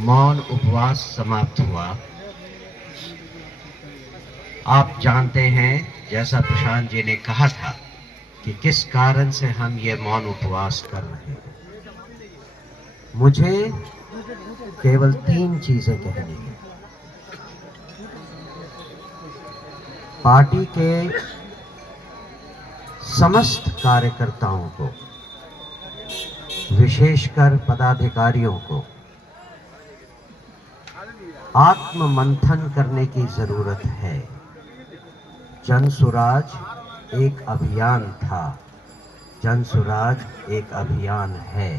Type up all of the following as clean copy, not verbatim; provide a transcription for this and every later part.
मौन उपवास समाप्त हुआ। आप जानते हैं, जैसा प्रशांत जी ने कहा था कि किस कारण से हम ये मौन उपवास कर रहे हैं। मुझे केवल 3 चीजें कहनी है। पार्टी के समस्त कार्यकर्ताओं को, विशेषकर पदाधिकारियों को आत्म मंथन करने की जरूरत है। जनसुराज एक अभियान था, जनसुराज एक अभियान है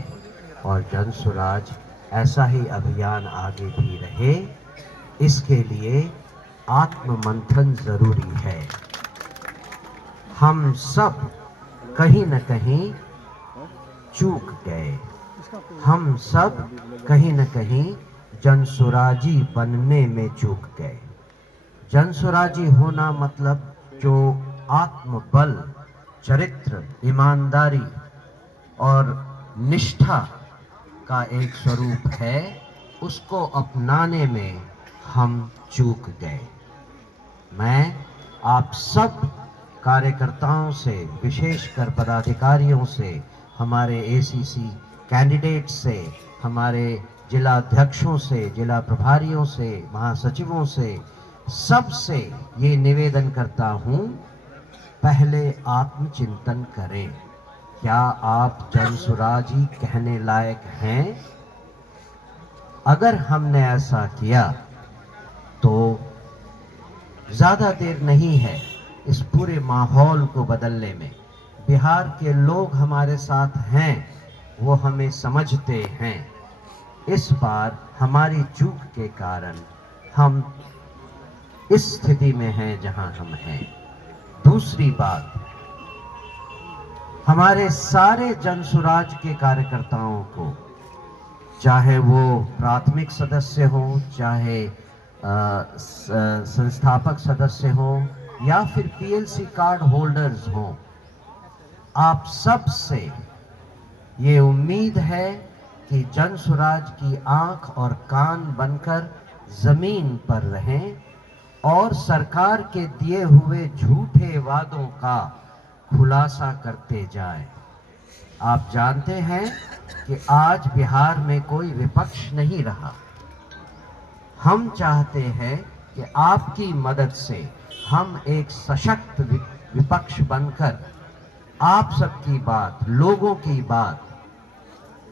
और जनसुराज ऐसा ही अभियान आगे भी रहे, इसके लिए आत्म मंथन जरूरी है। हम सब कहीं न कहीं चूक गए, हम सब कहीं न कहीं जनसुराजी बनने में चूक गए। जनसुराजी होना मतलब जो आत्मबल, चरित्र, ईमानदारी और निष्ठा का एक स्वरूप है, उसको अपनाने में हम चूक गए। मैं आप सब कार्यकर्ताओं से, विशेषकर पदाधिकारियों से, हमारे एसीसी कैंडिडेट से, हमारे जिला अध्यक्षों से, जिला प्रभारियों से, महासचिवों से, सबसे ये निवेदन करता हूं, पहले आत्मचिंतन करें। क्या आप जनसुराजी कहने लायक हैं? अगर हमने ऐसा किया तो ज्यादा देर नहीं है इस पूरे माहौल को बदलने में। बिहार के लोग हमारे साथ हैं, वो हमें समझते हैं। इस बार हमारी चूक के कारण हम इस स्थिति में हैं जहां हम हैं। दूसरी बात, हमारे सारे जनसुराज के कार्यकर्ताओं को, चाहे वो प्राथमिक सदस्य हो, चाहे संस्थापक सदस्य हो, या फिर पीएलसी कार्ड होल्डर्स हो, आप सब से ये उम्मीद है कि जनसुराज की आंख और कान बनकर जमीन पर रहें और सरकार के दिए हुए झूठे वादों का खुलासा करते जाएं। आप जानते हैं कि आज बिहार में कोई विपक्ष नहीं रहा। हम चाहते हैं कि आपकी मदद से हम एक सशक्त विपक्ष बनकर आप सबकी बात, लोगों की बात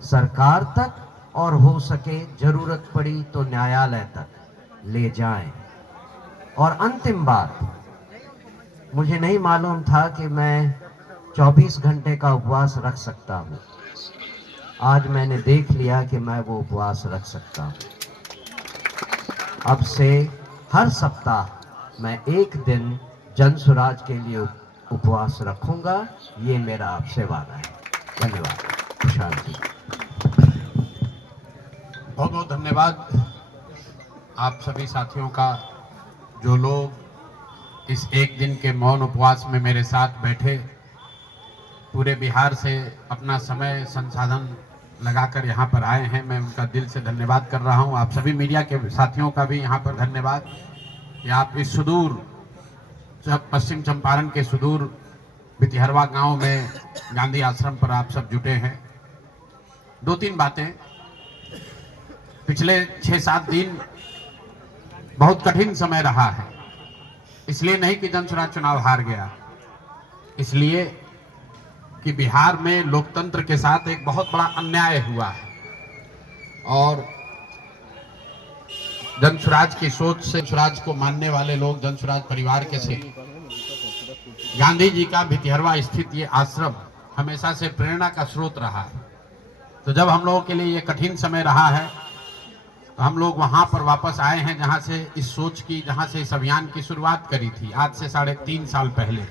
सरकार तक और हो सके जरूरत पड़ी तो न्यायालय तक ले जाएं। और अंतिम बात, मुझे नहीं मालूम था कि मैं 24 घंटे का उपवास रख सकता हूं। आज मैंने देख लिया कि मैं वो उपवास रख सकता हूं। अब से हर सप्ताह मैं एक दिन जनसुराज के लिए उपवास रखूंगा, ये मेरा आपसे वादा है। धन्यवाद। प्रशांत जी, बहुत बहुत धन्यवाद आप सभी साथियों का, जो लोग इस एक दिन के मौन उपवास में मेरे साथ बैठे, पूरे बिहार से अपना समय संसाधन लगाकर यहाँ पर आए हैं। मैं उनका दिल से धन्यवाद कर रहा हूँ। आप सभी मीडिया के साथियों का भी यहाँ पर धन्यवाद कि आप इस सुदूर पश्चिम चंपारण के सुदूर भितिहरवा गांव में गांधी आश्रम पर आप सब जुटे हैं। 2-3 बातें, पिछले 6-7 दिन बहुत कठिन समय रहा है। इसलिए नहीं कि जनसुराज चुनाव हार गया, इसलिए कि बिहार में लोकतंत्र के साथ एक बहुत बड़ा अन्याय हुआ है और जनसुराज की सोच से, जनसुराज को मानने वाले लोग, जनसुराज परिवार के से गांधी जी का भितिहरवा स्थित ये आश्रम हमेशा से प्रेरणा का स्रोत रहा है। तो जब हम लोगों के लिए ये कठिन समय रहा है तो हम लोग वहां पर वापस आए हैं जहां से इस सोच की, जहां से इस अभियान की शुरुआत करी थी आज से 3.5 साल पहले।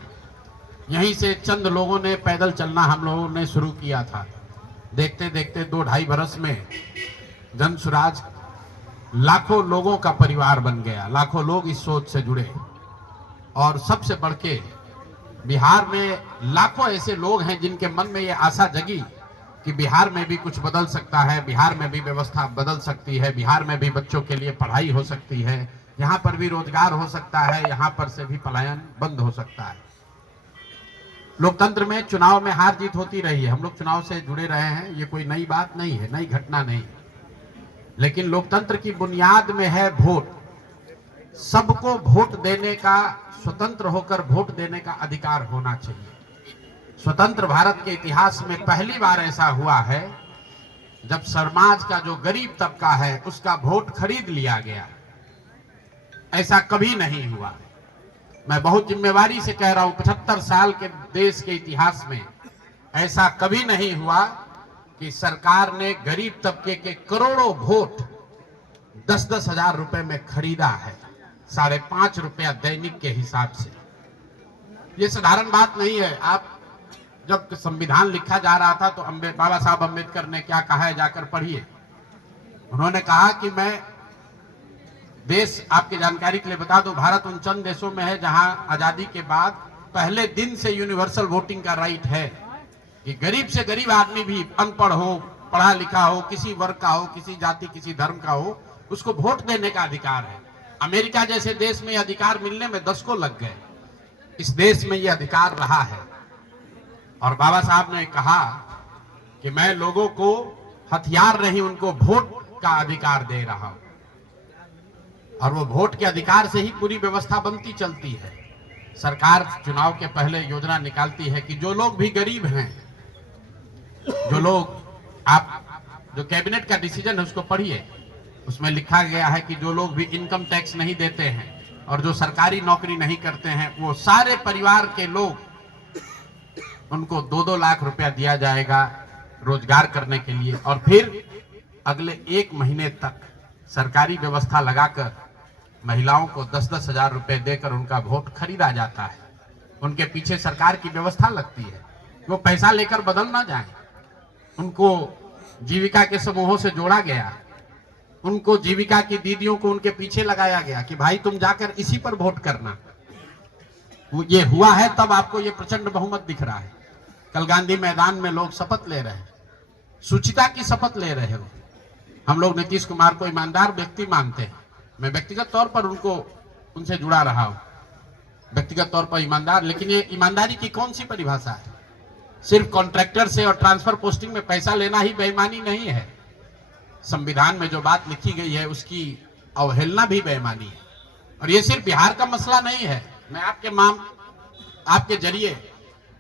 यहीं से चंद लोगों ने पैदल चलना हम लोगों ने शुरू किया था। देखते देखते 2-2.5 बरस में जनसुराज लाखों लोगों का परिवार बन गया। लाखों लोग इस सोच से जुड़े और सबसे बढ़ के बिहार में लाखों ऐसे लोग हैं जिनके मन में ये आशा जगी कि बिहार में भी कुछ बदल सकता है, बिहार में भी व्यवस्था बदल सकती है, बिहार में भी बच्चों के लिए पढ़ाई हो सकती है, यहाँ पर भी रोजगार हो सकता है, यहाँ पर से भी पलायन बंद हो सकता है। लोकतंत्र में चुनाव में हार जीत होती रही है, हम लोग चुनाव से जुड़े रहे हैं, ये कोई नई बात नहीं है, नई घटना नहीं। लेकिन लोकतंत्र की बुनियाद में है वोट। सबको वोट देने का, स्वतंत्र होकर वोट देने का अधिकार होना चाहिए। स्वतंत्र भारत के इतिहास में पहली बार ऐसा हुआ है जब समाज का जो गरीब तबका है उसका वोट खरीद लिया गया। ऐसा कभी नहीं हुआ। मैं बहुत जिम्मेवारी से कह रहा हूं, 75 साल के देश के इतिहास में ऐसा कभी नहीं हुआ कि सरकार ने गरीब तबके के करोड़ों वोट 10-10 हजार रुपए में खरीदा है, 5.5 रुपया दैनिक के हिसाब से। ये साधारण बात नहीं है। आप जब संविधान लिखा जा रहा था तो बाबा साहब अम्बेडकर ने क्या कहा है, जाकर पढ़िए। उन्होंने कहा कि मैं देश, आपकी जानकारी के लिए बता दूं, भारत उन चंद देशों में है जहां आजादी के बाद पहले दिन से यूनिवर्सल वोटिंग का राइट है कि गरीब से गरीब आदमी भी, अनपढ़ हो, पढ़ा लिखा हो, किसी वर्ग का हो, किसी जाति किसी धर्म का हो, उसको वोट देने का अधिकार है। अमेरिका जैसे देश में अधिकार मिलने में 10 को लग गए। इस देश में यह अधिकार रहा है। और बाबा साहब ने कहा कि मैं लोगों को हथियार नहीं, उनको वोट का अधिकार दे रहा हूं। और वो वोट के अधिकार से ही पूरी व्यवस्था बनती चलती है। सरकार चुनाव के पहले योजना निकालती है कि जो लोग भी गरीब हैं, जो लोग, आप जो कैबिनेट का डिसीजन है उसको पढ़िए, उसमें लिखा गया है कि जो लोग भी इनकम टैक्स नहीं देते हैं और जो सरकारी नौकरी नहीं करते हैं, वो सारे परिवार के लोग, उनको 2-2 लाख रुपया दिया जाएगा रोजगार करने के लिए। और फिर अगले 1 महीने तक सरकारी व्यवस्था लगाकर महिलाओं को 10-10 हजार रुपए देकर उनका वोट खरीदा जाता है। उनके पीछे सरकार की व्यवस्था लगती है, वो पैसा लेकर बदल ना जाए। उनको जीविका के समूहों से जोड़ा गया, उनको जीविका की दीदियों को उनके पीछे लगाया गया कि भाई तुम जाकर इसी पर वोट करना। ये हुआ है तब आपको ये प्रचंड बहुमत दिख रहा है। कल गांधी मैदान में लोग शपथ ले रहे हैं, शुचिता की शपथ ले रहे हो। हम लोग नीतीश कुमार को ईमानदार व्यक्ति मानते हैं। मैं व्यक्तिगत तौर पर उनसे जुड़ा रहा हूं, व्यक्तिगत तौर पर ईमानदार। लेकिन ये ईमानदारी की कौन सी परिभाषा है? सिर्फ कॉन्ट्रैक्टर से और ट्रांसफर पोस्टिंग में पैसा लेना ही बेईमानी नहीं है। संविधान में जो बात लिखी गई है उसकी अवहेलना भी बेईमानी है। और ये सिर्फ बिहार का मसला नहीं है। मैं आपके जरिए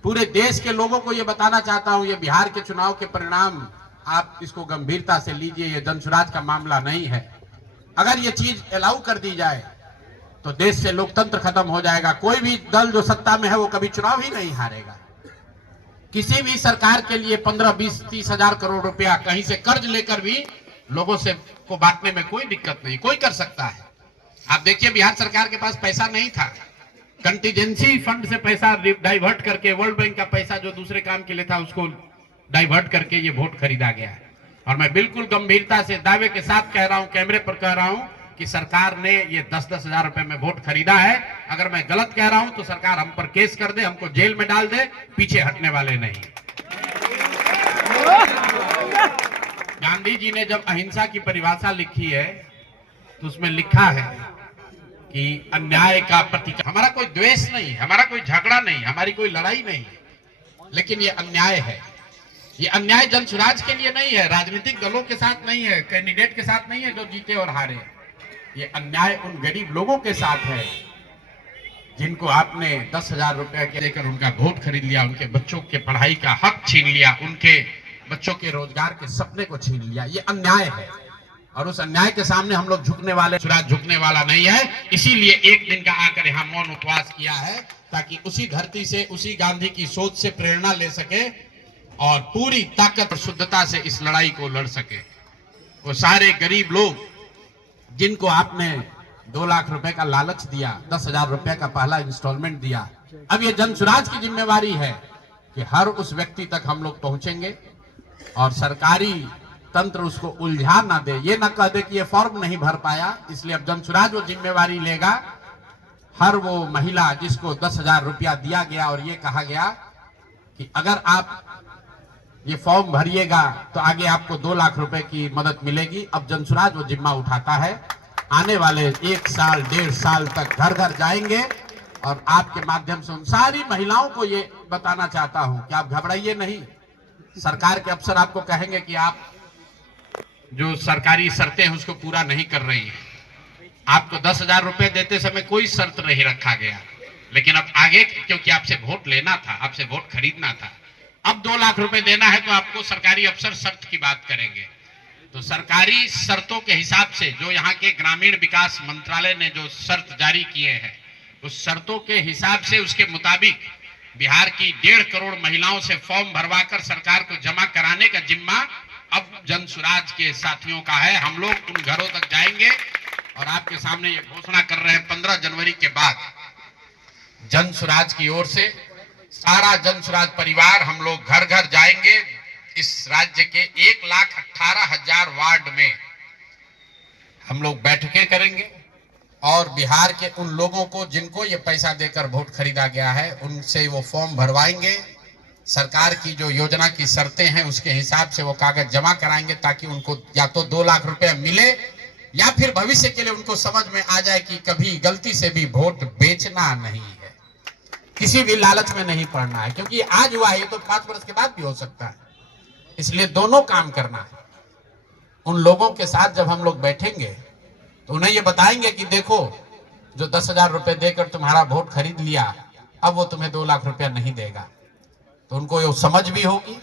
पूरे देश के लोगों को ये बताना चाहता हूं, ये बिहार के चुनाव के परिणाम, आप इसको गंभीरता से लीजिए। ये जनसुराज का मामला नहीं है। अगर ये चीज अलाउ कर दी जाए तो देश से लोकतंत्र खत्म हो जाएगा। कोई भी दल जो सत्ता में है वो कभी चुनाव ही नहीं हारेगा। किसी भी सरकार के लिए 15, 20, 30 हजार करोड़ रुपया कहीं से कर्ज लेकर भी लोगों से को बांटने में कोई दिक्कत नहीं, कोई कर सकता है। आप देखिए बिहार सरकार के पास पैसा नहीं था, कंटीजेंसी फंड से पैसा डाइवर्ट करके, वर्ल्ड बैंक का पैसा जो दूसरे काम के लिए था उसको डाइवर्ट करके ये वोट खरीदा गया है। और मैं बिल्कुल गंभीरता से दावे के साथ कह रहा हूं, कैमरे पर कह रहा हूं कि सरकार ने ये 10-10 हजार रुपए में वोट खरीदा है। अगर मैं गलत कह रहा हूं तो सरकार हम पर केस कर दे, हमको जेल में डाल दे, पीछे हटने वाले नहीं। गांधी जी ने जब अहिंसा की परिभाषा लिखी है तो उसमें लिखा है कि अन्याय का प्रतिकार। हमारा कोई द्वेष नहीं, हमारा कोई झगड़ा नहीं, हमारी कोई लड़ाई नहीं, लेकिन ये अन्याय है। ये अन्याय जनसुराज के लिए नहीं है, राजनीतिक दलों के साथ नहीं है, कैंडिडेट के साथ नहीं है जो जीते और हारे। ये अन्याय उन गरीब लोगों के साथ है जिनको आपने 10 हजार रुपए देकर उनका वोट खरीद लिया, उनके बच्चों के पढ़ाई का हक छीन लिया, उनके बच्चों के रोजगार के सपने को छीन लिया। ये अन्याय है और उस अन्याय के सामने हम लोग झुकने वाले, सुराज झुकने वाला नहीं है। इसीलिए एक दिन का आकर यहाँ मौन उपवास किया है ताकि उसी धरती से, उसी गांधी की सोच से प्रेरणा ले सके और पूरी ताकत और शुद्धता से इस लड़ाई को लड़ सके। वो सारे गरीब लोग जिनको आपने 2 लाख रुपए का लालच दिया, 10 हजार रुपए का पहला इंस्टॉलमेंट दिया, अब ये जनसुराज की जिम्मेवारी है कि हर उस व्यक्ति तक हम लोग पहुंचेंगे और सरकारी तंत्र उसको उलझा ना दे, ये ना कह दे कि ये फॉर्म नहीं भर पाया। इसलिए अब जनसुराज वो जिम्मेवारी लेगा। हर वो महिला जिसको 10 हजार रुपया दिया गया और ये कहा गया कि अगर आप ये फॉर्म भरिएगा तो आगे आपको 2 लाख रुपए की मदद मिलेगी। अब जनसुराज वो जिम्मा उठाता है। आने वाले 1 साल 1.5 साल तक घर घर जाएंगे और आपके माध्यम से उन सारी महिलाओं को ये बताना चाहता हूं कि आप घबराइए नहीं। सरकार के अफसर आपको कहेंगे कि आप जो सरकारी शर्तें हैं उसको पूरा नहीं कर रही है। आपको 10,000 रुपए देते समय कोई शर्त नहीं रखा गया, लेकिन अब आगे क्योंकि आपसे वोट लेना था, आपसे वोट खरीदना था, अब 2 लाख रुपए देना है तो आपको सरकारी अफसर शर्त की बात करेंगे। तो सरकारी शर्तों के हिसाब से जो यहाँ के ग्रामीण विकास मंत्रालय ने जो शर्त जारी किए हैं, उस शर्तों के हिसाब से उसके मुताबिक बिहार की 1.5 करोड़ महिलाओं से फॉर्म भरवाकर सरकार को जमा कराने का जिम्मा अब जनसुराज के साथियों का है। हम लोग उन घरों तक जाएंगे और आपके सामने ये घोषणा कर रहे हैं 15 जनवरी के बाद जनसुराज की ओर से सारा जनसुराज परिवार हम लोग घर घर जाएंगे। इस राज्य के 1,18,000 वार्ड में हम लोग बैठकें करेंगे और बिहार के उन लोगों को जिनको ये पैसा देकर वोट खरीदा गया है उनसे वो फॉर्म भरवाएंगे। सरकार की जो योजना की शर्तें हैं उसके हिसाब से वो कागज जमा कराएंगे ताकि उनको या तो 2 लाख रुपए मिले या फिर भविष्य के लिए उनको समझ में आ जाए कि कभी गलती से भी वोट बेचना नहीं है, किसी भी लालच में नहीं पड़ना है, क्योंकि आज हुआ है ये तो 5 वर्ष के बाद भी हो सकता है। इसलिए दोनों काम करना है। उन लोगों के साथ जब हम लोग बैठेंगे तो उन्हें ये बताएंगे कि देखो जो 10,000 रुपए देकर तुम्हारा वोट खरीद लिया अब वो तुम्हें 2 लाख रुपया नहीं देगा। तो उनको ये समझ भी होगी,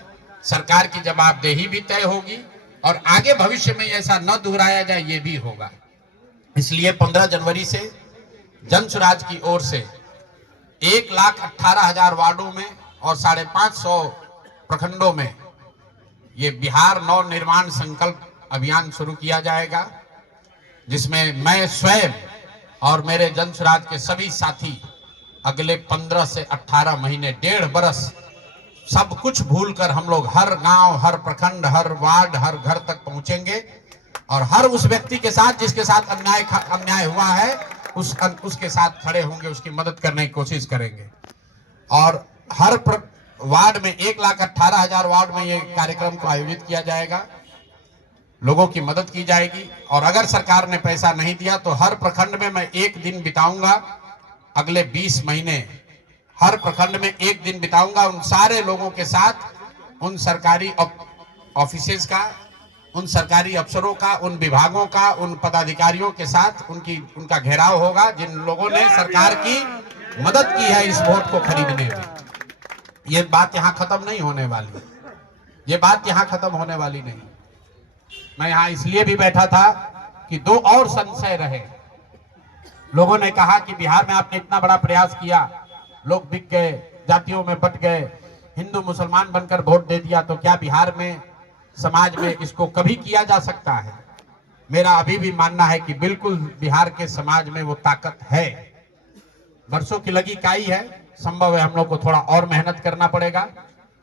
सरकार की जवाबदेही भी तय होगी और आगे भविष्य में ऐसा न दोहराया जाए ये भी होगा। इसलिए 15 जनवरी से जनसुराज की ओर से 1,18,000 वार्डों में और 550 प्रखंडों में ये बिहार नव निर्माण संकल्प अभियान शुरू किया जाएगा, जिसमें मैं स्वयं और मेरे जनसुराज के सभी साथी अगले 15 से 18 महीने 1.5 बरस सब कुछ भूलकर हम लोग हर गांव, हर प्रखंड, हर वार्ड, हर घर तक पहुंचेंगे और हर उस व्यक्ति के साथ जिसके साथ अन्याय हुआ है उसके साथ खड़े होंगे, उसकी मदद करने की कोशिश करेंगे। और हर वार्ड में 1,18,000 वार्ड में ये कार्यक्रम को आयोजित किया जाएगा, लोगों की मदद की जाएगी। और अगर सरकार ने पैसा नहीं दिया तो हर प्रखंड में मैं 1 दिन बिताऊंगा, अगले 20 महीने हर प्रखंड में 1 दिन बिताऊंगा उन सारे लोगों के साथ, उन सरकारी ऑफिसेज का, उन सरकारी अफसरों का, उन विभागों का, उन पदाधिकारियों के साथ उनका घेराव होगा जिन लोगों ने सरकार की मदद की है इस वोट को खरीदने में। ये बात यहाँ खत्म नहीं होने वाली, ये बात यहाँ खत्म होने वाली नहीं। मैं यहाँ इसलिए भी बैठा था कि 2 और संशय रहे। लोगों ने कहा कि बिहार में आपने इतना बड़ा प्रयास किया, लोग बिक गए, जातियों में बट गए, हिंदू मुसलमान बनकर वोट दे दिया, तो क्या बिहार में समाज में इसको कभी किया जा सकता है? मेरा अभी भी मानना है कि बिल्कुल बिहार के समाज में वो ताकत है, वर्षों की लगी काई है, संभव है हम लोग को थोड़ा और मेहनत करना पड़ेगा।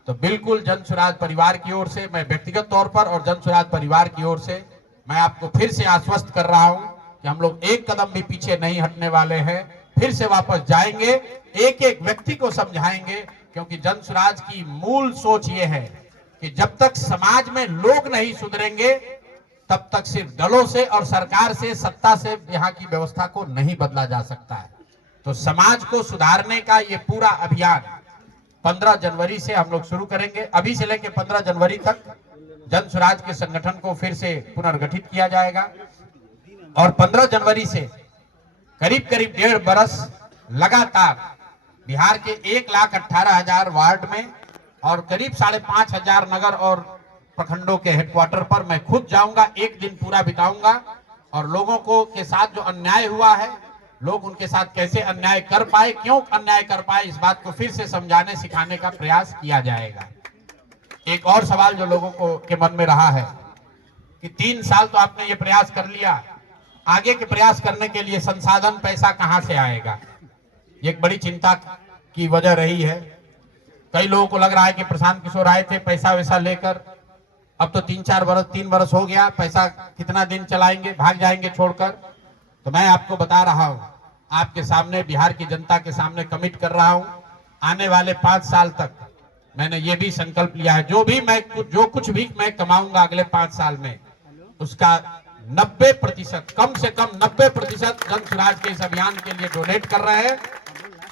तो बिल्कुल जनसुराज परिवार की ओर से, मैं व्यक्तिगत तौर पर और जनसुराज परिवार की ओर से मैं आपको फिर से आश्वस्त कर रहा हूं कि हम लोग एक कदम भी पीछे नहीं हटने वाले हैं, फिर से वापस जाएंगे, एक एक व्यक्ति को समझाएंगे, क्योंकि जनसुराज की मूल सोच ये है कि जब तक समाज में लोग नहीं सुधरेंगे तब तक सिर्फ दलों से और सरकार से, सत्ता से यहाँ की व्यवस्था को नहीं बदला जा सकता है। तो समाज को सुधारने का ये पूरा अभियान 15 जनवरी से हम लोग शुरू करेंगे। अभी से लेकर 15 जनवरी तक जनसुराज के संगठन को फिर से पुनर्गठित किया जाएगा और 15 जनवरी से करीब करीब 1.5 बरस लगातार बिहार के 1,18,000 वार्ड में और करीब 5,500 नगर और प्रखंडों के हेडक्वार्टर पर मैं खुद जाऊंगा, 1 दिन पूरा बिताऊंगा और लोगों को के साथ जो अन्याय हुआ है, लोग उनके साथ कैसे अन्याय कर पाए, क्यों अन्याय कर पाए, इस बात को फिर से समझाने सिखाने का प्रयास किया जाएगा। एक और सवाल जो लोगों को के मन में रहा है कि 3 साल तो आपने ये प्रयास कर लिया, आगे के प्रयास करने के लिए संसाधन, पैसा कहां से आएगा? ये एक बड़ी चिंता की वजह रही है। कई लोगों को लग रहा है कि प्रशांत किशोर आए थे पैसा वैसा लेकर, अब तो 3 बरस हो गया, पैसा कितना दिन चलाएंगे, भाग जाएंगे छोड़कर। तो मैं आपको बता रहा हूं, आपके सामने, बिहार की जनता के सामने कमिट कर रहा हूं, आने वाले 5 साल तक मैंने ये भी संकल्प लिया है, जो कुछ भी मैं कमाऊंगा अगले 5 साल में, उसका 90%, कम से कम 90% जन स्वराज के इस अभियान के लिए डोनेट कर रहे हैं।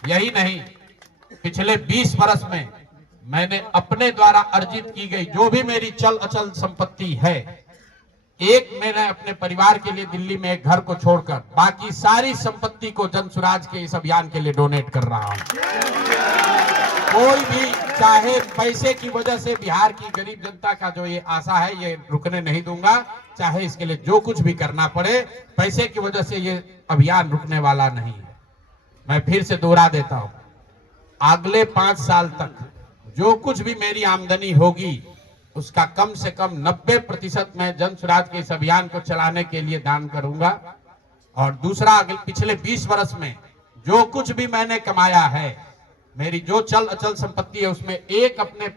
यही नहीं, पिछले 20 वर्ष में मैंने अपने द्वारा अर्जित की गई जो भी मेरी चल अचल संपत्ति है, मैंने अपने परिवार के लिए दिल्ली में एक घर को छोड़कर बाकी सारी संपत्ति को जन स्वराज के इस अभियान के लिए डोनेट कर रहा हूं। कोई भी चाहे पैसे की वजह से बिहार की गरीब जनता का जो ये आशा है, ये रुकने नहीं दूंगा। चाहे इसके लिए जो कुछ भी करना पड़े, पैसे की वजह से ये अभियान रुकने वाला नहीं है। मैं फिर से दोहरा देता हूं, अगले 5 साल तक जो कुछ भी मेरी आमदनी होगी, उसका कम से कम 90% मैं जन स्वराज के इस अभियान को चलाने के लिए दान करूंगा। और दूसरा, पिछले 20 वर्ष में जो कुछ भी मैंने कमाया है, मेरी जो चल अचल संपत्ति है, उसमें एक अपने